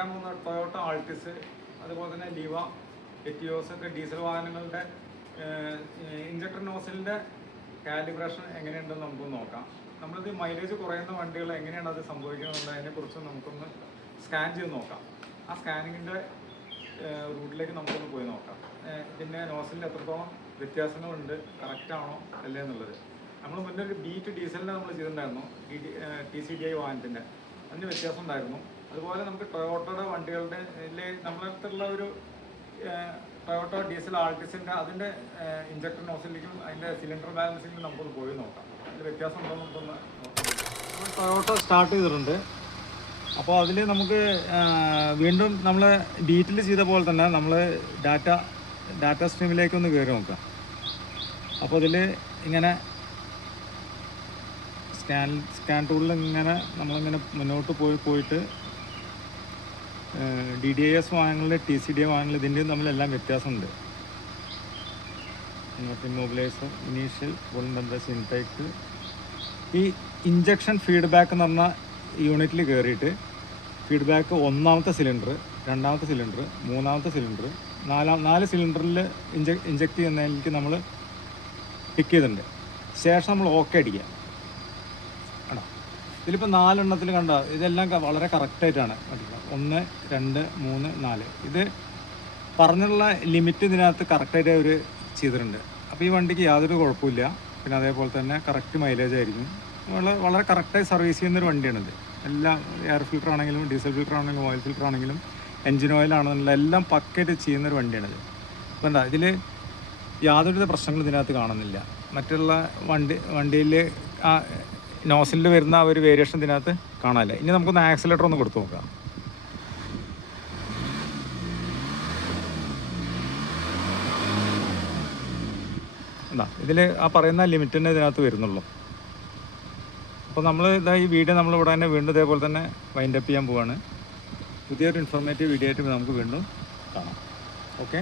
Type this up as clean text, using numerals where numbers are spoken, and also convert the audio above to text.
വരാൻ പോകുന്ന Toyota Altis, അതുപോലെ തന്നെ ലിവ, എറ്റിയോസ് ഒക്കെ ഡീസൽ വാഹനങ്ങളുടെ ഇഞ്ചക്ടർ നോസിലിൻ്റെ കാലിബ്രേഷൻ എങ്ങനെയുണ്ടെന്ന് നമുക്ക് നോക്കാം. നമ്മളിത് മൈലേജ് കുറയുന്ന വണ്ടികൾ എങ്ങനെയാണ് അത് സംഭവിക്കുന്നത് അതിനെക്കുറിച്ച് നമുക്കൊന്ന് സ്കാൻ ചെയ്ത് നോക്കാം. ആ സ്കാനിങ്ങിൻ്റെ റൂട്ടിലേക്ക് നമുക്കൊന്ന് പോയി നോക്കാം. ഇതിൻ്റെ നോസിലിൽ എത്രത്തോളം വ്യത്യാസങ്ങളുണ്ട്, കറക്റ്റാണോ അല്ലേ എന്നുള്ളത്. നമ്മൾ മുന്നേ ഒരു ബീറ്റ് ഡീസലിൻ്റെ നമ്മൾ ചെയ്തിട്ടുണ്ടായിരുന്നു, TCDI വാഹനത്തിൻ്റെ. അതിന് വ്യത്യാസം ഉണ്ടായിരുന്നു. അതുപോലെ നമുക്ക് ടൊയോട്ടയുടെ വണ്ടികളുടെ നമ്മളെ അടുത്തുള്ള ഒരു ടൊയോട്ട ഡീസൽ ആൾട്ടിസിൻ്റെ അതിൻ്റെ ഇഞ്ചക്ടർ നോസിലേക്കും അതിൻ്റെ സിലിണ്ടർ ബാലൻസിലേക്കും നമുക്കൊന്ന് പോയി നോക്കാം. അതിൽ വ്യത്യാസം ഉണ്ടോ നമുക്കൊന്ന് നോക്കാം. ടൊയോട്ട സ്റ്റാർട്ട് ചെയ്തിട്ടുണ്ട്. അപ്പോൾ അതിൽ നമുക്ക് വീണ്ടും നമ്മൾ ബീറ്റിൽ ചെയ്ത പോലെ തന്നെ നമ്മൾ ഡാറ്റ സ്ട്രീമിലേക്കൊന്ന് കയറി നോക്കാം. അപ്പോൾ ഇതിൽ ഇങ്ങനെ സ്കാൻ ടൂളിൽ ഇങ്ങനെ നമ്മളിങ്ങനെ മുന്നോട്ട് പോയിട്ട് DDIS വാഹനങ്ങളിൽ TCDI വാഹനങ്ങളിൽ ഇതിൻ്റെയും തമ്മിലെല്ലാം വ്യത്യാസമുണ്ട്. ഇമ്മൊബിലൈസർ, ഇനീഷ്യൽ വോൾട്ടേജ് ഇൻടേക്ക്, ഈ ഇഞ്ചക്ഷൻ ഫീഡ്ബാക്ക് എന്ന് പറഞ്ഞ യൂണിറ്റിൽ കയറിയിട്ട് ഫീഡ്ബാക്ക് ഒന്നാമത്തെ സിലിണ്ടർ, രണ്ടാമത്തെ സിലിണ്ടർ, മൂന്നാമത്തെ സിലിണ്ടർ, നാല് സിലിണ്ടറിൽ ഇഞ്ചക്ട് ചെയ്യുന്നതിലേക്ക് നമ്മൾ ടിക്ക് ചെയ്തിട്ടുണ്ട്. ശേഷം നമ്മൾ ഓക്കെ അടിക്കുക. ആണോ, ഇതിലിപ്പോൾ 4 എണ്ണത്തിൽ കണ്ട ഇതെല്ലാം വളരെ കറക്റ്റായിട്ടാണ് അടിക്കുക. 1, 2, 3, 4 ഇത് പറഞ്ഞുള്ള ലിമിറ്റ് ഇതിനകത്ത് കറക്റ്റായിട്ട് അവർ ചെയ്തിട്ടുണ്ട്. അപ്പോൾ ഈ വണ്ടിക്ക് യാതൊരു കുഴപ്പമില്ല. പിന്നെ അതേപോലെ തന്നെ കറക്റ്റ് മൈലേജ് ആയിരിക്കും. വളരെ കറക്റ്റായി സർവീസ് ചെയ്യുന്നൊരു വണ്ടിയാണിത്. എല്ലാം എയർ ഫിൽറ്റർ ആണെങ്കിലും ഡീസൽ ഫിൽറ്റർ ആണെങ്കിലും ഓയിൽ ഫിൽറ്റർ ആണെങ്കിലും എൻജിൻ ഓയിൽ ആണെന്നുള്ള എല്ലാം പക്കയായിട്ട് ചെയ്യുന്നൊരു വണ്ടിയാണിത്. അപ്പോൾ എന്താ ഇതിൽ യാതൊരുവിധ പ്രശ്നങ്ങളും ഇതിനകത്ത് കാണുന്നില്ല. മറ്റുള്ള വണ്ടിയിൽ ആ നോസിലിൽ വരുന്ന ആ ഒരു വേരിയേഷൻ ഇതിനകത്ത് കാണാനില്ല. ഇനി നമുക്കൊന്ന് ആക്സിലേറ്റർ ഒന്ന് കൊടുത്തു നോക്കാം. എന്താ ഇതിൽ ആ പറയുന്ന ലിമിറ്റ് തന്നെ ഇതിനകത്ത് വരുന്നുള്ളൂ. അപ്പോൾ നമ്മൾ ഈ വീഡിയോ നമ്മളിവിടെ തന്നെ വീണ്ടും ഇതേപോലെ തന്നെ വൈൻഡപ്പ് ചെയ്യാൻ പോവാണ്. പുതിയൊരു ഇൻഫോർമേറ്റീവ് വീഡിയോ ആയിട്ട് നമുക്ക് വീണ്ടും കാണാം. ഓക്കെ.